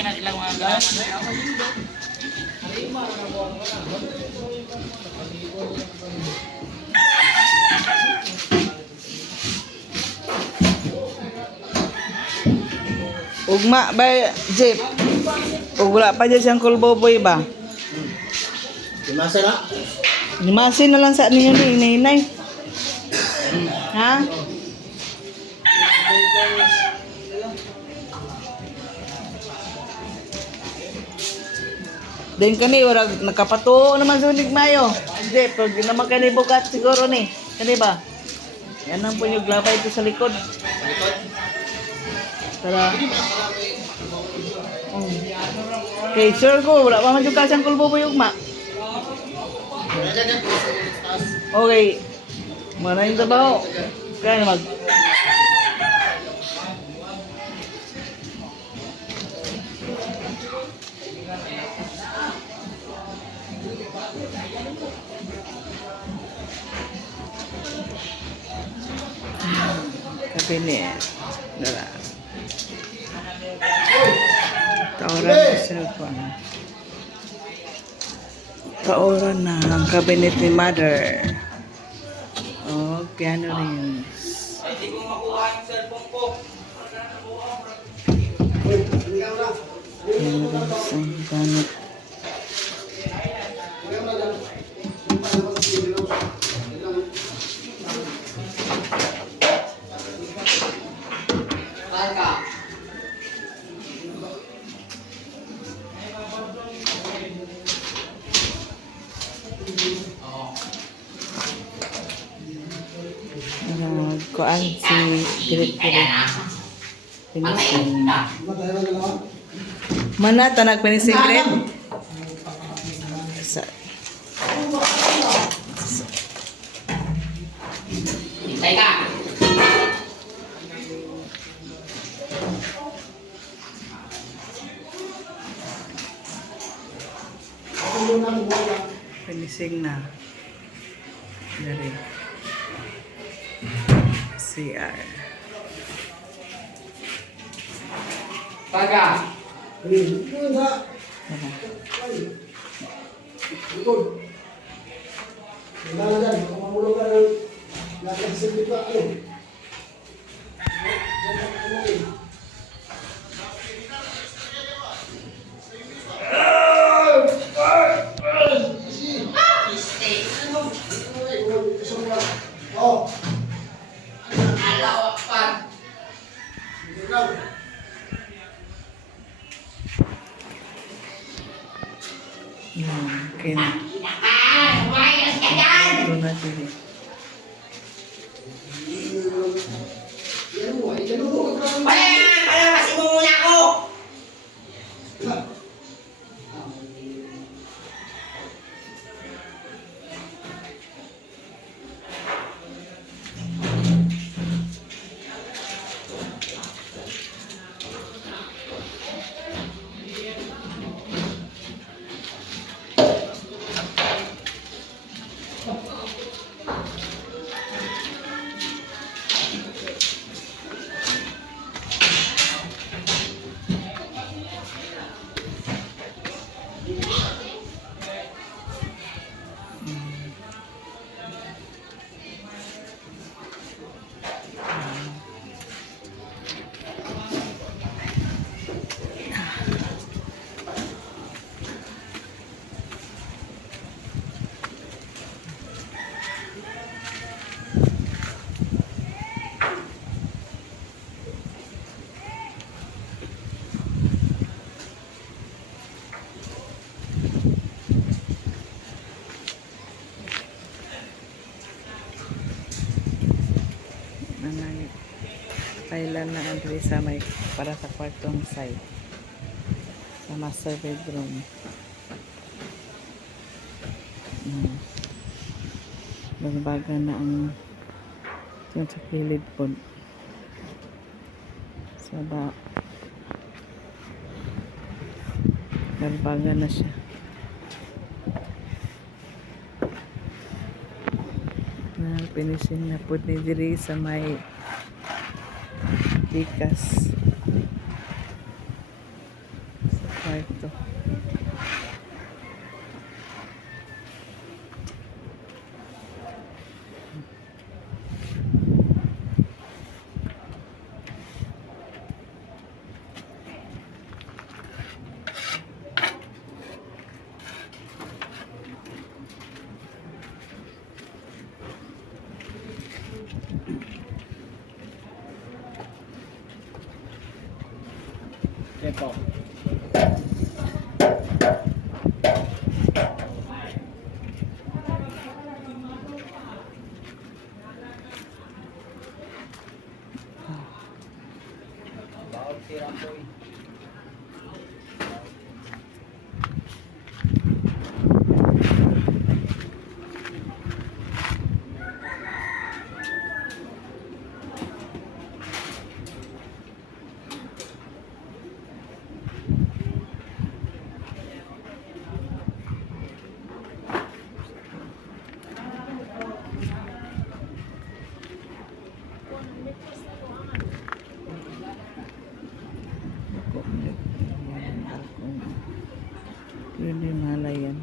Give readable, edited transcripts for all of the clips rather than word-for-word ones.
lagi na ilang mga galaman. Ugma ba, Jeep? Ug wala pa dyan siyang kulboboy ba? Dimasa na. Limasin na lang sa ninyo ni Inay. Ha? Then kani wala nakapatuo naman sunig mayo. Jeep, pag naman kani bukat siguro ni. Kani ba? Yan ang punyog labay ito sa likod. Tara. Okay, sure ko. Wala pa man yung kasyang kulboboy ugma. Okay. Mana yung trabaho? Kaya mag... Kabinet. Dala. Tawaran na cellphone. Tawaran na ang cabinet ni Mother. Oh, piano rin. Hindi ko makuha yung cellphone ko. Piano rin sa gamit. Kuan si Diret-Diret. Pinising. Mana tanak pinising Diret? Sa Hintay ka. pinising na. Dari CR. Paga. Oh. Alaw Akbar. Okay na. Umayos ka dyan! Ito na TV. Palalabasin mo muna ako! Thailand na ang sa may para sa kwartong side sa master bedroom. Bagbaga na ang yung sa kilid po sa ba bagbaga na siya. Finishing na po ni diri sa may Tikas 5 to. Tempo. Pwede mahala yan.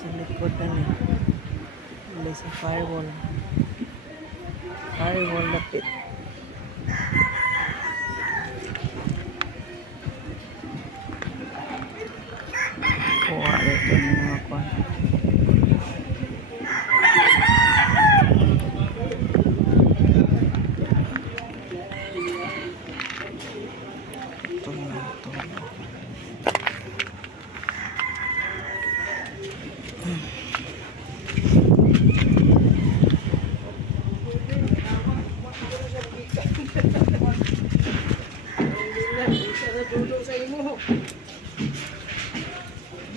Sa likod na ni. Wala sa firewall. Firewall lapit. Kuha dito ng mga kwan. Ito na ito. Duduk sa imo.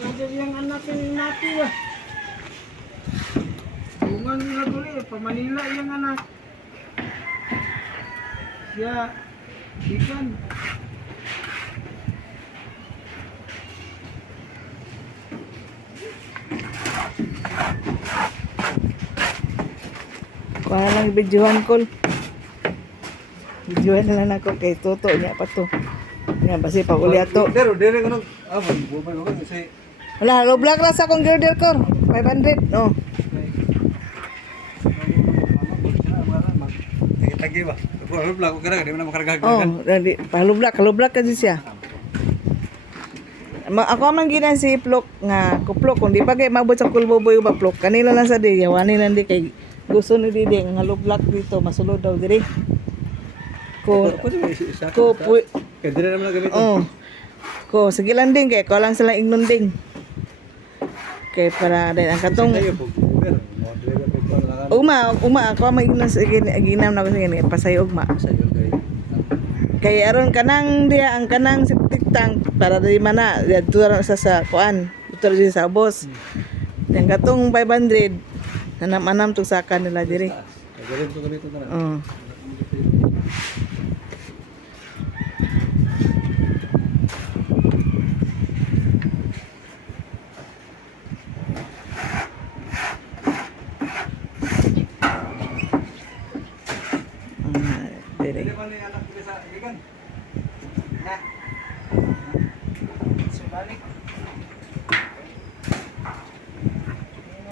Nandiyan yung anak ni Nati ba? Bungan nga tuloy, pamanila yung anak. Siya, ikan. Kuha lang videohan call. Videohan na lang ako kay Toto niya pa to. Nga basi pag uli ato. Pero dire ko nung bubay ko kasi Wala, low block lang sa akong girder ko. 500. No. lagi ba? Ako vlog ko kada di man makarga. Oh, dali palublak kasi siya. Ako man ginan si Plok nga kuplok kung di pa kay mabot sa kulboboy ba Plok. Kanila lang sa di yawani lang di kay gusto ni Didi nga lublak dito masulod daw diri. Ko Kaya dire naman gamit. oh. Ko sige lang din kay ko lang sila ignon ding. Kay para din ang katong uma ako magiging sige ginam na ko sige pasay ugma. Kay aron kanang diya ang kanang septic tank para di mana dito sa kuan dito sa boss. Yang katong 500 nanam-anam tug saka nila diri. Ganito ganito na. Oh. Dire. Hindi man ni anak ko sa ikan. Sumalik.